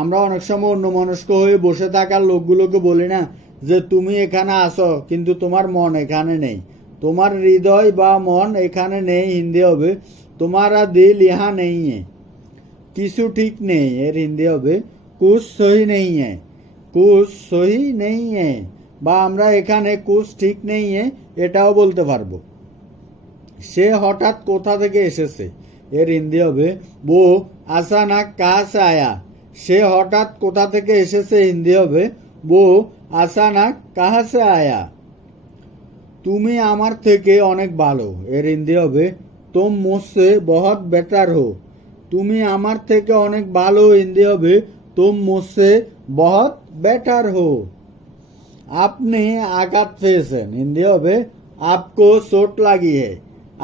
আমরা অনেক সময় অন্যমনস্ক হয়ে বসে থাকার লোকগুলোকে বলি না যে তুমি এখানে আসো কিন্তু তোমার মন এখানে নেই, তোমার হৃদয় বা মন এখানে নেই। হিন্দি হবে তোমারা দিল ইহা নেই है। কিছু ঠিক নেই, এর হিন্দি হবে কুছ সহি নেই है, কুছ সহি নেই है। বা আমরা এখানে কুছ ঠিক নেই है এটাও বলতে পারবো। সে হঠাৎ কোথা থেকে এসেছে, এর হিন্দি হবে वो अचानक कहाँ से आया। সে হঠাৎ কোথা থেকে এসেছে, হিন্দি হবে वो अचानक कहाँ से आया। তুমি আমার থেকে অনেক ভালো, এর হিন্দি হবে तुम मुझसे बहुत बेटर हो। তুমি আমার থেকে অনেক ভালো, হিন্দি হবে तुम मुझसे बहुत बेटर हो। আপনি আঘাত পেয়েছেন, হিন্দি হবে आपको चोट लगी है।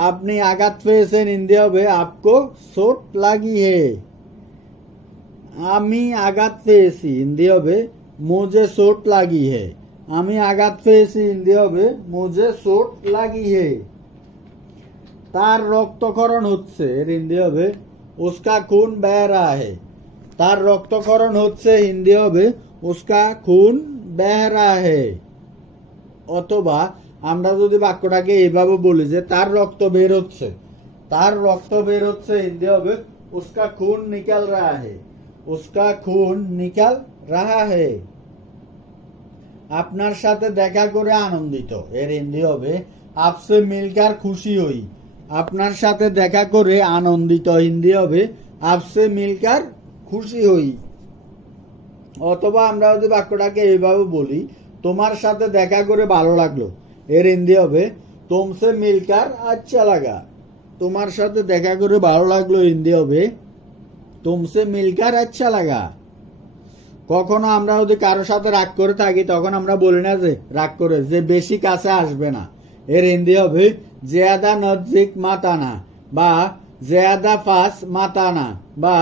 আপনি আঘাত পেয়েছেন, হিন্দি হবে आपको चोट लगी है। আমি আঘাত পেয়েছি, হিন্দি হবে मुझे चोट लगी है। আমি আঘাত পেয়েছি, হিন্দি হবে मुझे चोट लगी है। তার রক্তক্ষরণ হচ্ছে, এর হিন্দি হবে उसका खून बह रहा है। তার রক্তক্ষরণ হচ্ছে, হিন্দি হবে उसका खून बह रहा है। অথবা আমরা যদি বাক্যটাকে এইভাবে বলি যে তার রক্ত বের হচ্ছে, তার রক্ত বের হচ্ছে, হিন্দি হবে उसका खून निकल रहा है, उसका खून निकल रहा है। আপনার সাথে দেখা করে আনন্দিত, এর হিন্দি হবে आपसे मिलकर खुशी हुई। আপনার সাথে দেখা করে আনন্দিত, হিন্দি হবে आपसे मिलकर खुशी हुई। অথবা আমরা যদি বাক্যটাকে এইভাবে বলি তোমার সাথে দেখা করে ভালো লাগলো, এর হিন্দি হবে तुमसे मिलकर अच्छा लगा। তোমার সাথে দেখা করে ভালো লাগলো, হিন্দি হবে तुमसे मिलकर अच्छा लगा। কখনো আমরা যদি কারো সাথে রাগ করে থাকি তখন আমরা বলি না যে রাগ করে যে বেশি কাছে আসবে না, এর হিন্দি হবে জ্যাদা নজদিক মাতানা বা জ্যাদা ফাস মাতানা বা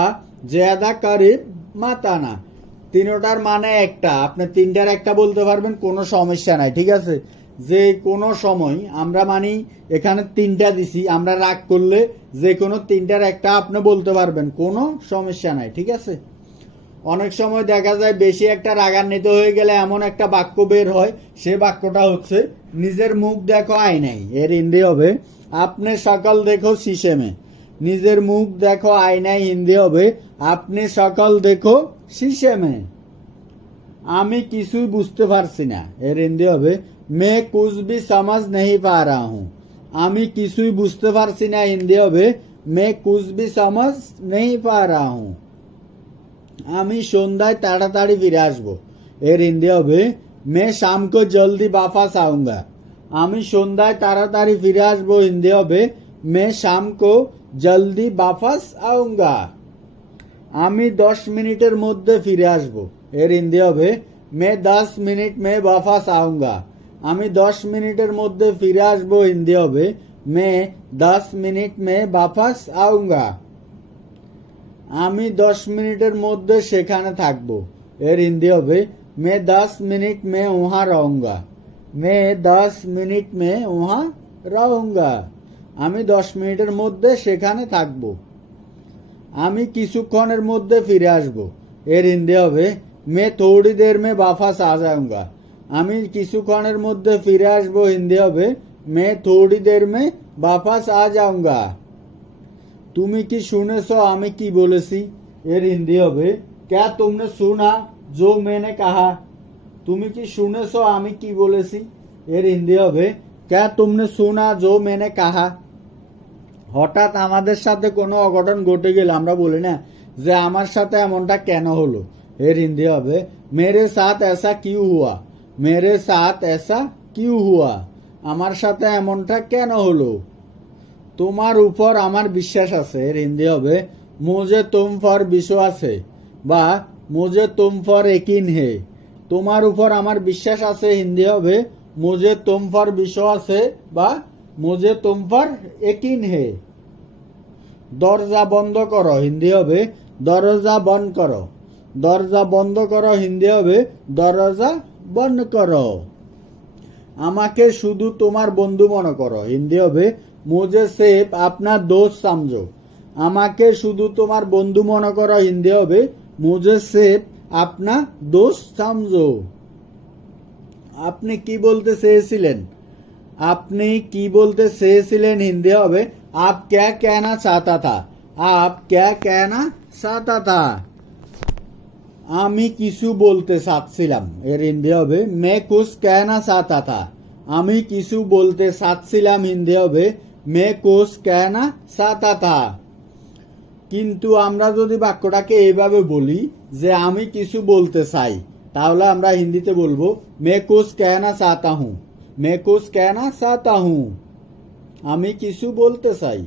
জ্যাদা করিব মাতানা। তিনটার মানে একটা, আপনি তিনটার একটা বলতে পারবেন, কোনো সমস্যা নাই, ঠিক আছে। যে কোনো সময় আমরা মানি এখানে তিনটা দিছি, আমরা রাগ করলে যে কোনো তিনটার একটা আপনি বলতে পারবেন, কোনো সমস্যা নাই, ঠিক আছে। অনেক সময় দেখা যায় বেশি একটা রাগান্বিত হয়ে গেলে এমন একটা বাক্য বের হয়, সে বাক্যটা হচ্ছে নিজের মুখ দেখো আয়নায়, এর হিন্দি হবে আপনি সকাল দেখো শীশে মে। নিজের মুখ দেখো আয়নায়, হিন্দি হবে আপনি সকাল দেখো শীশে মে। আমি কিছুই বুঝতে পারছি না, এর হিন্দি হবে मैं कुछ भी समझ नहीं पा रहा हूँ। আমি কিছুই বুঝতে পারছি না, হিন্দি হবে मैं कुछ भी समझ नहीं पा रहा हूँ। আমি সন্ধ্যায় তাড়াতাড়ি ফিরে আসবো, এর হিন্দি হবে मैं शाम को जल्दी वापस आऊंगा। আমি সন্ধ্যায় তাড়াতাড়ি ফিরে আসবো, হিন্দি হবে मैं शाम को जल्दी वापस आऊंगा। আমি 10 মিনিটের মধ্যে ফিরে আসবো, এর হিন্দি হবে मैं 10 मिनट में वापस आऊंगा। আমি 10 মিনিটের মধ্যে ফিরে আসবো, হিন্দি হবে मैं 10 मिनट में वापस आऊंगा। আমি 10 মিনিটের মধ্যে সেখানে থাকবো, এর হিন্দি হবে मैं 10 मिनट में वहां रहूंगा। मैं 10 मिनट में वहां रहूंगा। আমি 10 মিনিটের মধ্যে সেখানে থাকবো। আমি কিছুক্ষণের মধ্যে ফিরে আসবো, এর হিন্দি হবে मैं थोड़ी देर में वापस आ जाऊंगा। আমি কিছুক্ষণের মধ্যে ফিরে আসবো, হিন্দি হবে मैं थोड़ी देर में वापस आ जाऊंगा। তুমি কি শুনেছো আমি কি বলেছি, এর হিন্দি হবে क्या तुमने सुना जो मैंने कहा। তুমি কি শুনেছো আমি কি বলেছি, এর হিন্দি হবে क्या तुमने सुना जो मैंने कहा। হঠাৎ আমাদের সাথে কোনো অঘটন ঘটে গেলে আমরা বলি না যে আমার সাথে এমনটা কেন হলো, এর হিন্দি হবে मेरे साथ ऐसा क्यों हुआ। मेरे साथ ऐसा क्यों हुआ, আমার সাথে এমনটা কেন হলো। তোমার উপর আমার বিশ্বাস আছে, এর হিন্দি হবে मुझे तुम पर विश्वास है বা मुझे तुम पर यकीन है। তোমার উপর আমার বিশ্বাস আছে, হিন্দি হবে मुझे तुम पर विश्वास है বা मुझे तुम पर यकीन है। দরজা বন্ধ করো, হিন্দি হবে দরজা বন্ধ করো। দরজা বন্ধ করো, হিন্দি হবে দরজা বন্ধ করো। আমাকে শুধু তোমার বন্ধু মনে করো, হিন্দি হবে मुझे सिर्फ अपना दोस्त समझो। আমাকে শুধু তোমার বন্ধু মনে করো, হিন্দি হবে मुझे सिर्फ अपना दोस्त समझो। আপনি কি বলতে চেয়েছিলেন? আপনি কি বলতে চেয়েছিলেন হিন্দি হবে आप क्या कहना चाहता था। आप क्या कहना चाहता था। আমি কিছু বলতে চাচ্ছিলাম, এর হিন্দি হবে मैं कुछ कहना चाहता था। আমি কিছু বলতে চাচ্ছিলাম হিন্দি হবে मैं कुछ कहना चाहता था। কিন্তু আমরা যদি বাক্যটাকে এইভাবে বলি যে আমি কিছু বলতে চাই, তাহলে আমরা হিন্দিতে বলবো मैं कुछ कहना चाहता हूँ। मैं कुछ कहना चाहता हूँ। আমি কিছু বলতে চাই।